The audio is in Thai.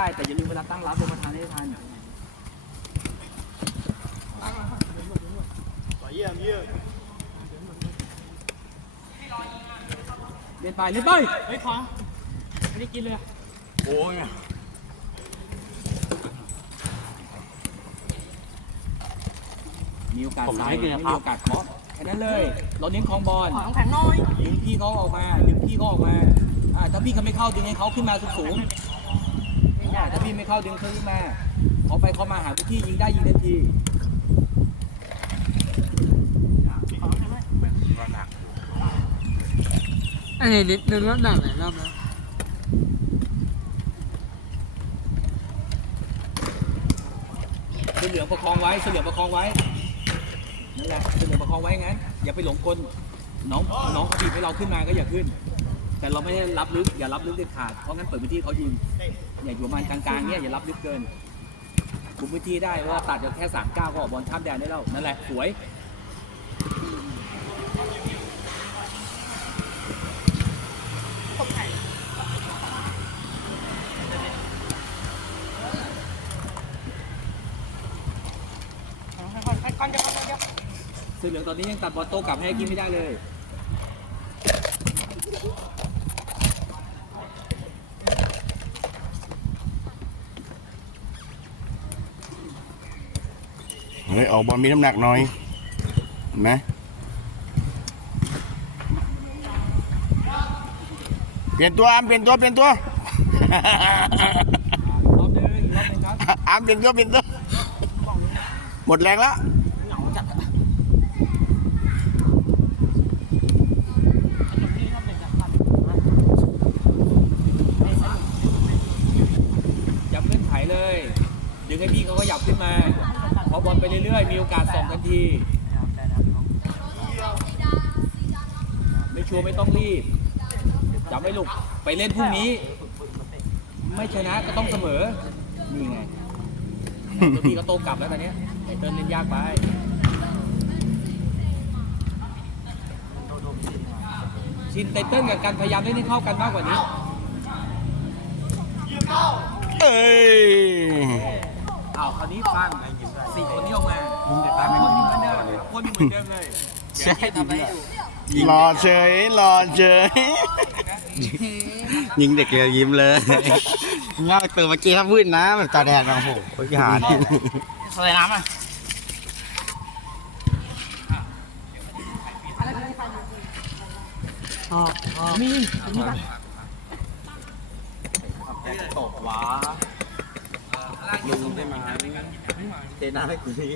ได้แต่อย่าลืมเวลาตั้งรับลงมาทานให้ทันเล่นไปเล่นไปเฮ้ยขอไม่ได้กินเลยโอ้ยมีโอกาสซ้ายไม่มีโอกาสเคาะแค่นั้นเลย เราเน้นคลองบอลขอน้ำแข็งน้อยดึงพี่เขาออกมาดึงพี่เขาออกมาอ่าถ้าพี่เขาไม่เข้าดึงให้เขาขึ้นมาสูงสูงๆ อ่าถ้าพี่ไม่เข้าดึงเขาขึ้นมาเขาไปเขามาหาพื้นที่ยิงได้ยิงทันทีอันนี้นิดนึงแล้วหนักหลายรอบแล้วเสื้อเหลืองประคองไว้เสื้อเหลืองประคองไว้นั่นแหละเสื้อเหลืองประคองไว้งั้นอย่าไปหลงกลน้องน้องเขาบีบให้เราขึ้นมาก็อย่าขึ้น แต่เราไม่ได้รับลึกอย่ารับลึกเด็ดขาดเพราะงั้นเปิดพื้นที่เขายิงอย่าอยู่ประมาณกลางๆเนี่ยอย่ารับลึกเกินคุมพื้นที่ได้เพราะว่าตัดกันแค่สามก้าวก็ออกบอลข้ามแดนได้แล้วนั่นแหละสวยก่อนเดี๋ยวก่อนเดี๋ยวเสื้อเหลืองตอนนี้ยังตัดบอลโต้กลับให้กินไม่ได้เลย เฮ้ยออกบอลมีน้ำหนักหน่อยเห็นไหมเปลี่ยนตัวอามเปลี่ยนตัวเปลี่ยนตัวรอบนึงอีกรอบนึงครับอามเปลี่ยนตัวเปลี่ยนตัวหมดแรงแล้ว เหงาจัดอะขนมนี่ชอบเด็กจัดฟัน ย้ำเงื่อนไขเลย ดึงให้พี่เขาขยับขึ้นมาพอบอลไปเรื่อยๆ มีโอกาสส่งทันที ไม่ชัวร์ไม่ต้องรีบจำไว้ลูกไปเล่นพรุ่งนี้ ไม่ชนะก็ต้องเสมอนี่ไงตัวพี่ก็โตกลับแล้วตอนนี้ไอเติร์นเล่นยากไปชินไตเติ้ลกับการพยายามเล่นให้เข้ากันมากกว่านี้ เอ้ย อ้าวคราวนี้ฟังสี่คนนี้ออกมาคนนี้เหมือนเดิมคนนี้เหมือนเดิมเลยใช่ทำอะไรอยู่หล่อเฉยหล่อเฉยยิงเด็กเลยยิ้มเลยง่ายเติมเมื่อกี้ถ้าพื้นนะแบบตาแดงโอ้โหพิหารอะไรน้ำอะตกว้า ลุงไม่มาเทน้ำให้กูนี้